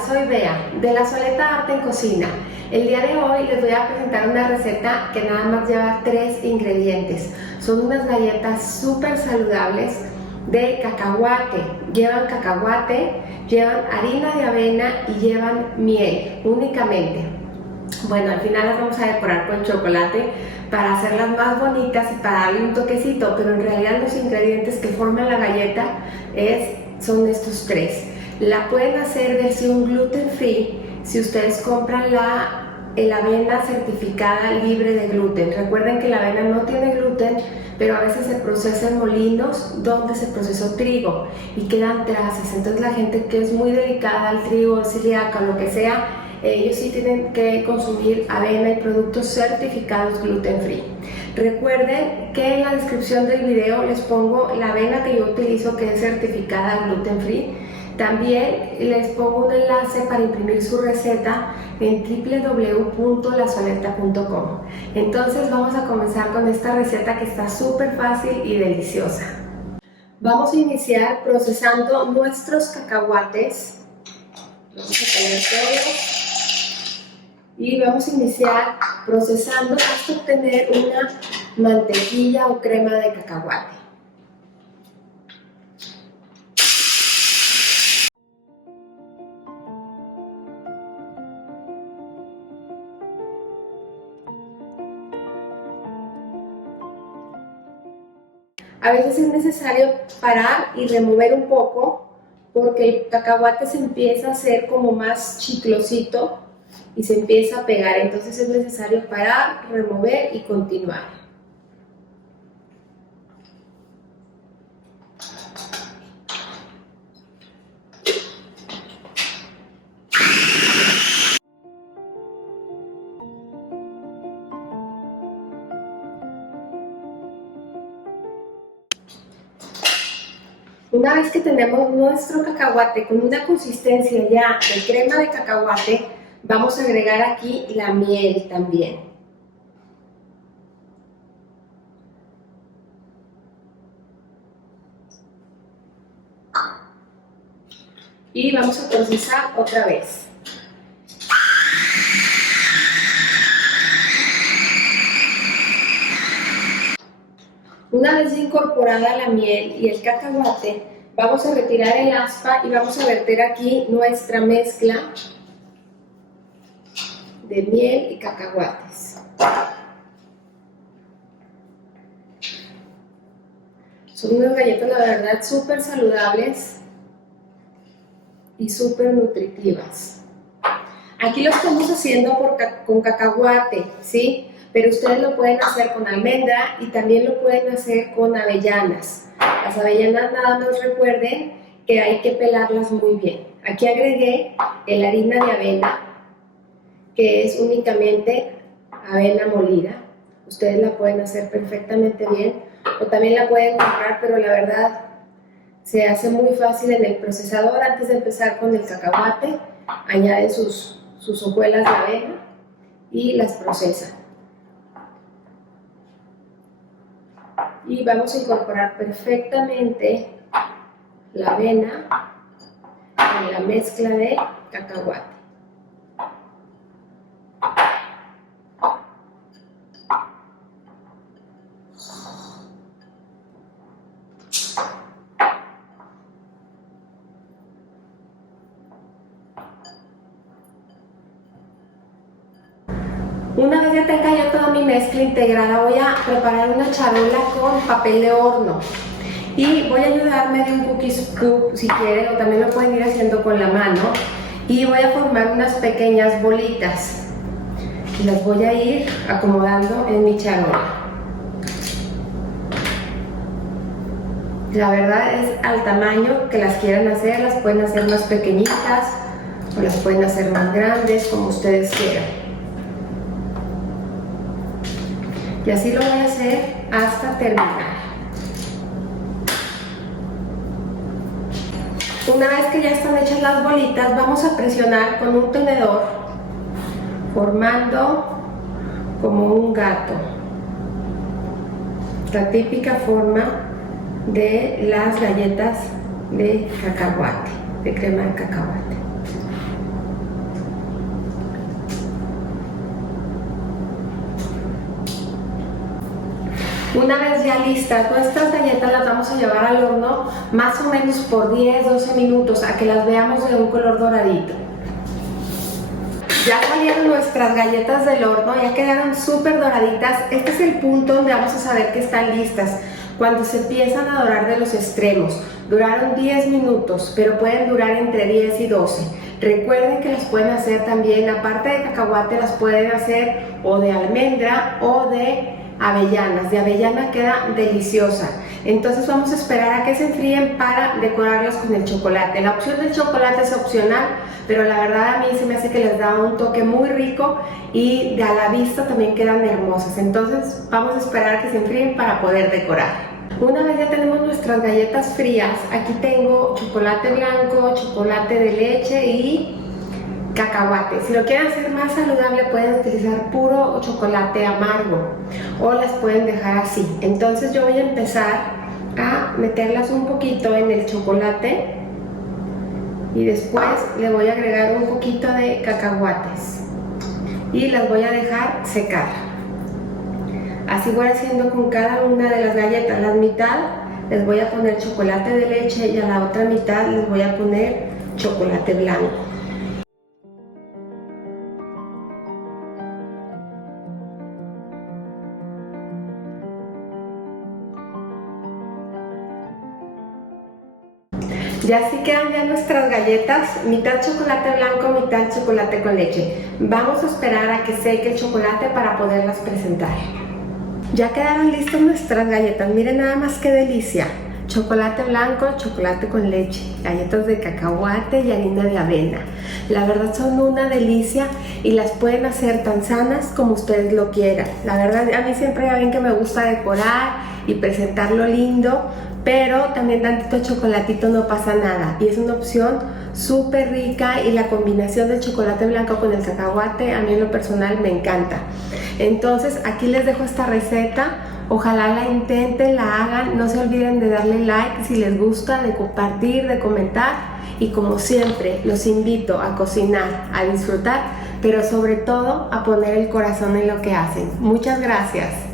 soy Bea, de La Soleta Arte en Cocina. El día de hoy les voy a presentar una receta que nada más lleva 3 ingredientes. Son unas galletas súper saludables de cacahuate. Llevan cacahuate, llevan harina de avena y llevan miel únicamente. Bueno, al final las vamos a decorar con chocolate para hacerlas más bonitas y para darle un toquecito, pero en realidad los ingredientes que forman la galleta son estos 3. La pueden hacer versión gluten free si ustedes compran la avena certificada libre de gluten. Recuerden que la avena no tiene gluten, pero a veces se procesa en molinos donde se procesó trigo y quedan trazas. Entonces la gente que es muy delicada al trigo, celíaca o lo que sea, ellos sí tienen que consumir avena y productos certificados gluten free. Recuerden que en la descripción del video les pongo la avena que yo utilizo, que es certificada gluten free. También les pongo un enlace para imprimir su receta en www.lasoleta.com. Entonces vamos a comenzar con esta receta que está súper fácil y deliciosa. Vamos a iniciar procesando nuestros cacahuates. Vamos a poner todos. Y vamos a iniciar procesando hasta obtener una mantequilla o crema de cacahuate. A veces es necesario parar y remover un poco porque el cacahuate se empieza a hacer como más chiclosito y se empieza a pegar, entonces es necesario parar, remover y continuar. Una vez que tenemos nuestro cacahuate con una consistencia ya de crema de cacahuate, vamos a agregar aquí la miel también. Y vamos a procesar otra vez. Una vez incorporada la miel y el cacahuate, vamos a retirar el aspa y vamos a verter aquí nuestra mezcla de miel y cacahuates. Son unas galletas, la verdad, súper saludables y súper nutritivas. Aquí lo estamos haciendo con cacahuate, ¿sí? Pero ustedes lo pueden hacer con almendra y también lo pueden hacer con avellanas. Las avellanas nada más recuerden que hay que pelarlas muy bien. Aquí agregué la harina de avena, que es únicamente avena molida. Ustedes la pueden hacer perfectamente bien o también la pueden comprar, pero la verdad se hace muy fácil en el procesador. Antes de empezar con el cacahuate, añaden sus hojuelas de avena y las procesan. Y vamos a incorporar perfectamente la avena en la mezcla de cacahuate. Una vez ya tenga yo toda mi mezcla integrada, voy a preparar una charola con papel de horno y voy a ayudarme de un cookie scoop si quieren, o también lo pueden ir haciendo con la mano, y voy a formar unas pequeñas bolitas y las voy a ir acomodando en mi charola. La verdad es al tamaño que las quieran hacer, las pueden hacer más pequeñitas o las pueden hacer más grandes, como ustedes quieran. Y así lo voy a hacer hasta terminar. Una vez que ya están hechas las bolitas, vamos a presionar con un tenedor, formando como un gato. La típica forma de las galletas de cacahuate, de crema de cacahuate. Una vez ya listas, nuestras galletas las vamos a llevar al horno más o menos por 10-12 minutos a que las veamos de un color doradito. Ya salieron nuestras galletas del horno, ya quedaron súper doraditas. Este es el punto donde vamos a saber que están listas, cuando se empiezan a dorar de los extremos. Duraron 10 minutos, pero pueden durar entre 10 y 12. Recuerden que las pueden hacer también, aparte de cacahuate, las pueden hacer o de almendra o de avellanas. De avellana queda deliciosa. Entonces vamos a esperar a que se enfríen para decorarlas con el chocolate. La opción del chocolate es opcional, pero la verdad a mí se me hace que les da un toque muy rico y a la vista también quedan hermosas. Entonces vamos a esperar a que se enfríen para poder decorar. Una vez ya tenemos nuestras galletas frías, aquí tengo chocolate blanco, chocolate de leche y cacahuate. Si lo quieren hacer más saludable pueden utilizar puro chocolate amargo o las pueden dejar así. Entonces yo voy a empezar a meterlas un poquito en el chocolate y después le voy a agregar un poquito de cacahuates y las voy a dejar secar. Así voy haciendo con cada una de las galletas. La mitad les voy a poner chocolate de leche y a la otra mitad les voy a poner chocolate blanco. Y así quedan ya nuestras galletas, mitad chocolate blanco, mitad chocolate con leche. Vamos a esperar a que seque el chocolate para poderlas presentar. Ya quedaron listas nuestras galletas, miren nada más qué delicia. Chocolate blanco, chocolate con leche, galletas de cacahuate y harina de avena. La verdad son una delicia y las pueden hacer tan sanas como ustedes lo quieran. La verdad a mí siempre ya ven que me gusta decorar y presentarlo lindo, pero también tantito chocolatito no pasa nada y es una opción súper rica y la combinación del chocolate blanco con el cacahuate a mí en lo personal me encanta. Entonces aquí les dejo esta receta, ojalá la intenten, la hagan, no se olviden de darle like si les gusta, de compartir, de comentar y como siempre los invito a cocinar, a disfrutar, pero sobre todo a poner el corazón en lo que hacen. Muchas gracias.